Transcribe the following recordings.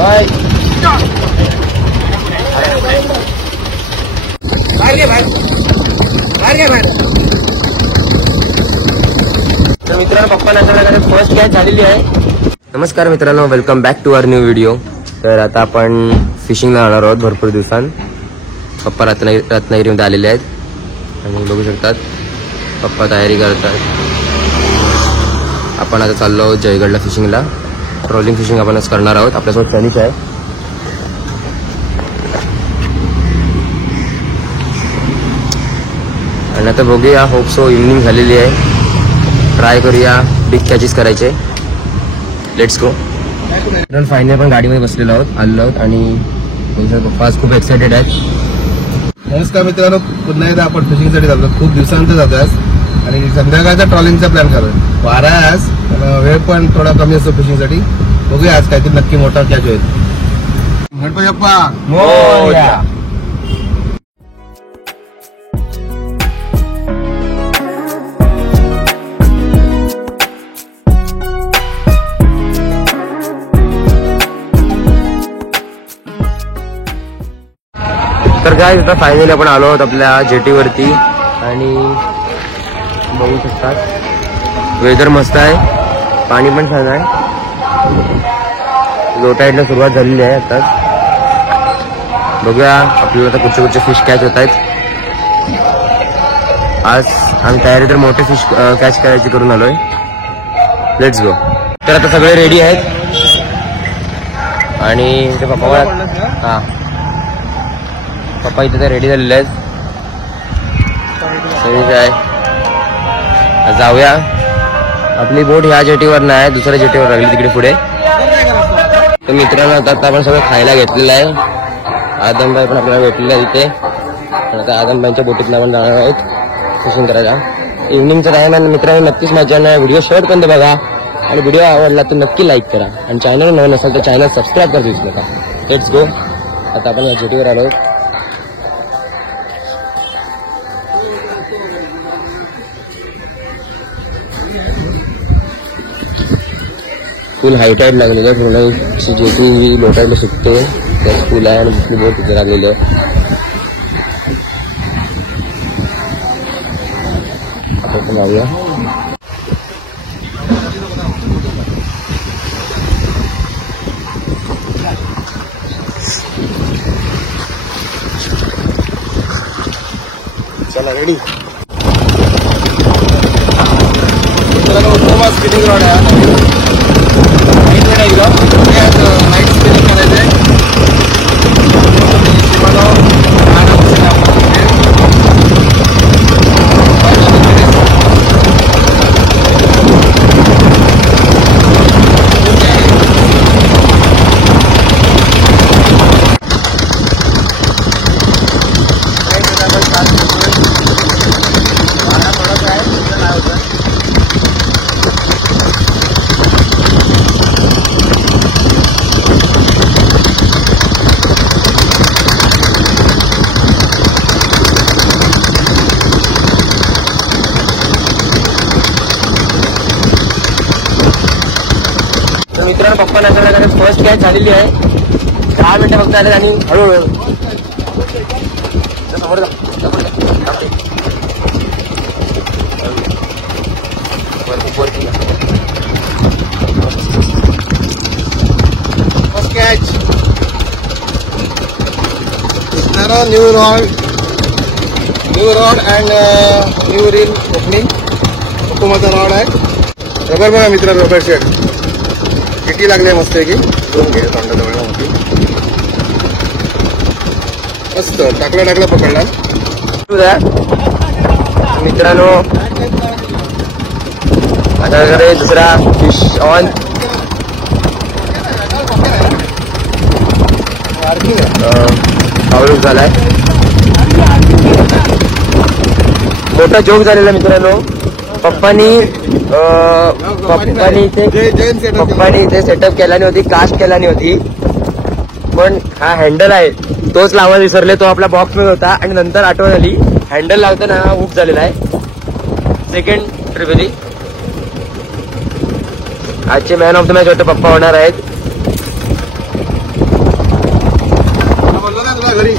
तर मित्रांनो पप्पा नाश्ता फर्स्ट कॅच झालेली आहे. नमस्कार मित्रांनो, welcome back to our new video. तर आता आपण फिशिंगला जाणार आहोत भरपूर दिवसांत. पप्पा रत्नागिरीमध्ये आलेले आहेत आणि बघू शकतात पप्पा तयारी करतात. आपण आता चाललो आहोत जयगडला फिशिंगला. ट्रॉलिंग फिशिंग आपणच करणार आहोत. आपल्यासोबत सनीच आहे. आणि आता बघूया, होप सो इव्हनिंग झालेली आहे. ट्राय करूया बिग कॅचेस करायचे. Let's go. फायनली आपण गाडीमध्ये बसलेलो आहोत, आलेलो आहोत आणि पप्पा आज खूप एक्सायटेड आहेत. नमस्कार मित्रांनो, पुन्हा एकदा आपण फिशिंगसाठी जातो. खूप दिवसांचं जातो आज आणि संध्याकाळचा ट्रॉलिंगचा प्लॅन करतो. वारा आहे आज, वेळ पण थोडा कमी असतो फिशिंगसाठी. बघूया आज काहीतरी नक्की मोठा कॅच होईल. गणपती बाप्पा मोरया. तर काय आता फायनली आपण आलो आहोत आपल्या जेटीवरती आणि बघू शकतात वेदर मस्त आहे, पाणी पण छान आहे. लो टाईडला सुरुवात झालेली आहे आताच. बघूया आपल्याला आता कुठचे कुठचे फिश कॅच होत आहेत. आज आम्ही तयारी तर मोठे फिश कॅच करायची करून आलोय. Let's go. तर आता सगळे रेडी आहेत आणि ते पप्पा पप्पा इथे तर रेडी झालेले आहेत. जाऊया. आपली बोट ह्या जेटीवर नाही, दुसऱ्या जेटीवर लागली तिकडे पुढे. तर मित्रांनो आता आपण सगळं खायला घेतलेलं आहे. आदमबाई पण आपल्याला भेटलेलं आहे इथे. आता आदमबाईंच्या बोटीतून आपण जाणार आहोत फिशिंग करायला. इव्हनिंगचा टाइम आहे मित्रांनो, नक्कीच मजा येणार. व्हिडिओ शेवटपर्यंत बघा आणि व्हिडिओ आवडला तर नक्की लाईक करा आणि चॅनल नवीन असेल तर चॅनल सबस्क्राईब करा विसरू नका. Let's go. आता आपण या जेटीवर आलो. फुल हाय टाईड लागलेलं आहे. थोडं जेटी लो टाईडला सुटते त्याच फुल आहे आणि दुसरी बोट तिथे लागलेली आहे. आपण जाऊया. चला रेडी. स्पिनिंग रॉड आहे. नाईट स्पिनिंग करायचं आहे. मित्रांनो पप्पा नाश्ता फर्स्ट कॅच झालेली आहे. 10 मिनिटं फक्त आले आणि हळूहळू first catch. New rod and new reel opening. हुकुमाचा रॉड आहे. रबर बघा मित्र, रबर शेड किती लागले मस्त आहे की दोन घे तोंडाजवळ मोठी मस्त टाकला पकडला. मित्रांनो आता दुसरा फिश ऑन. पाऊस झालाय. मोठा जोक झालेला मित्रांनो. पप्पानी इथे सेटअप केल्याने होती, कास्ट केल्याने होती, पण हा हँडल आहे तोच लावायला विसरले. तो आपल्या बॉक्स मध्ये होता आणि नंतर आठवण आली हँडल लावताना हा हुक झालेला आहे. सेकंड ट्रिपली आजचे मॅन ऑफ द मॅच वाटतं पप्पा होणार आहेत.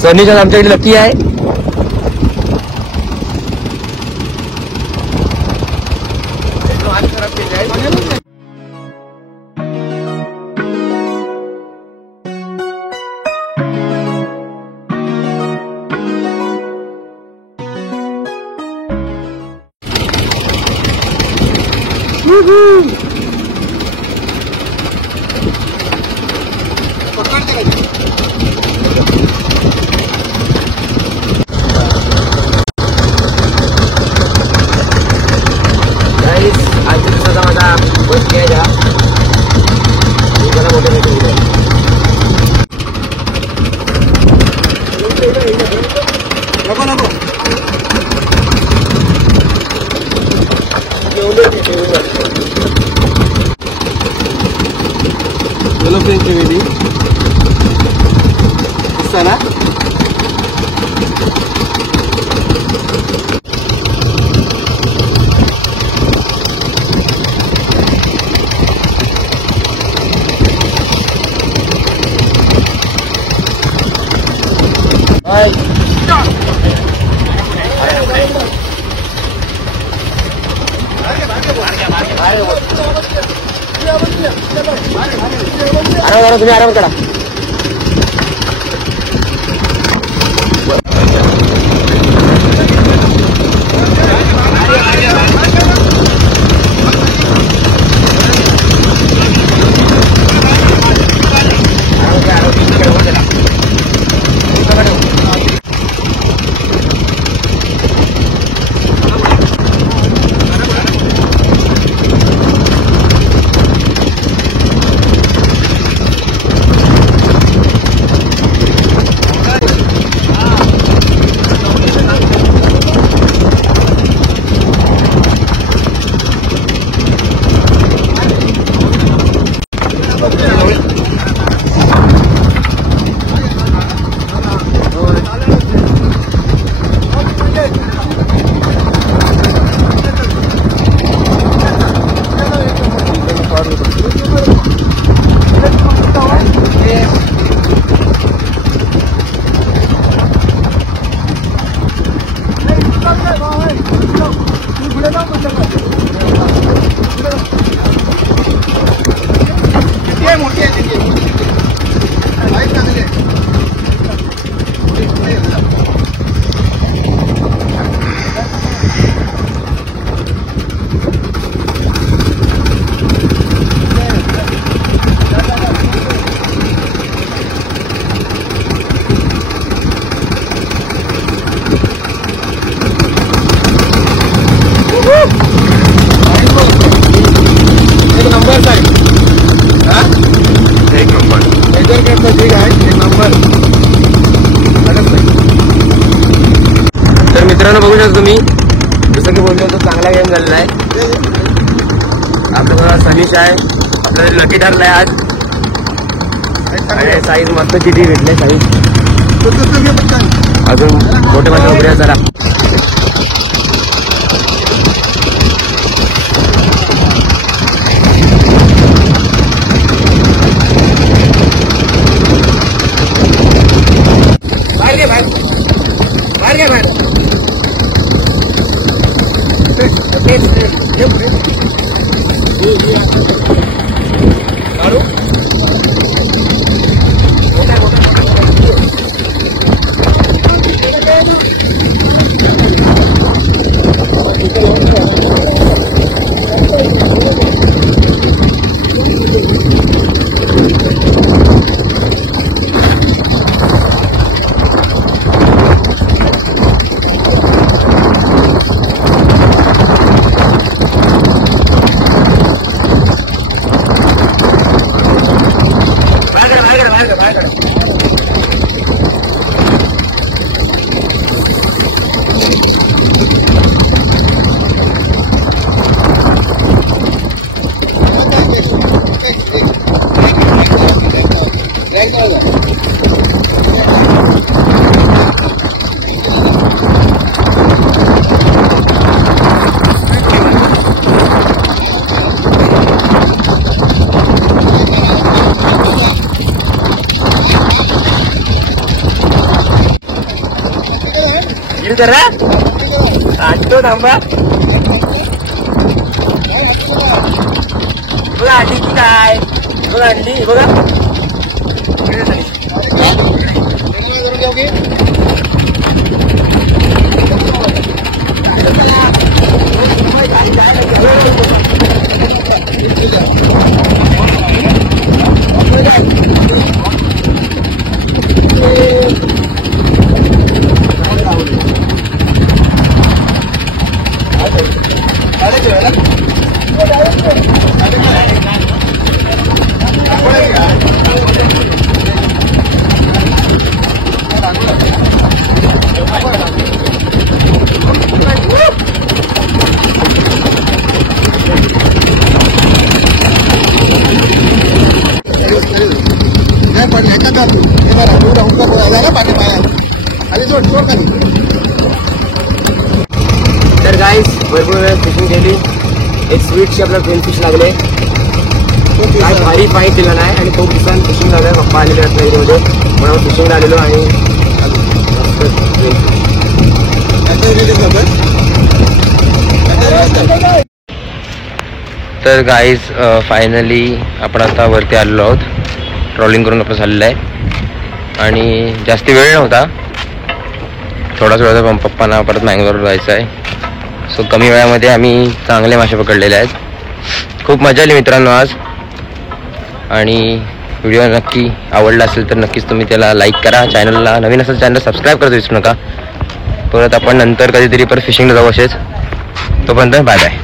सनीच्या आमच्याकडे लकी आहे. आजच्या दिवसाचा माझा बस घ्यायचा मोठे नको नको येलो फ्रेंचची वेली दिसता ना. आराम तुम्ही आराम करा. तर मित्रांनो बघू शकता तुम्ही, जसं की बोलतो तो चांगला गेम झालेला आहे. आपल्याला सनीश आहे, आपल्याला लकी ठरलाय आज. आणि साईज मस्त चिठी भेटले. साईज अजून मोठे मोठे उघड्या जरा. कंटिन्यू करा. आणतो थांबा. बघा आणली की काय, बघा आणली बघा. तर गाईस भरपूर वेळ फिशिंग केली. एक स्वीटचे आपल्याला 2 फिश लागले. काय भारी फाईट दिला नाही आणि खूप दिवसांनी फिशिंग झालं. पप्पा आलेले रत्नागिरीमध्ये म्हणून फिशिंगला आलेलो आणि तर गाईज फायनली आपण आता वरती आलेलो आहोत. ट्रॉलिंग करून आपलं झालेलं आहे आणि जास्ती वेळ नव्हता. थोडाच वेळ होता. पप्पांना परत मँगलोर जायचं आहे. सो कमी वेळामध्ये आम्ही चांगले मासे पकडलेले आहेत. खूप मजा आली मित्रांनो आज. आणि व्हिडिओ नक्की आवडला असेल तर नक्कीच तुम्ही त्याला लाईक करा. चॅनलला नवीन असेल चॅनल सबस्क्राईब करत विसरू नका. परत आपण नंतर कधीतरी परत फिशिंगला जाऊ असेच. तोपर्यंत बाय बाय.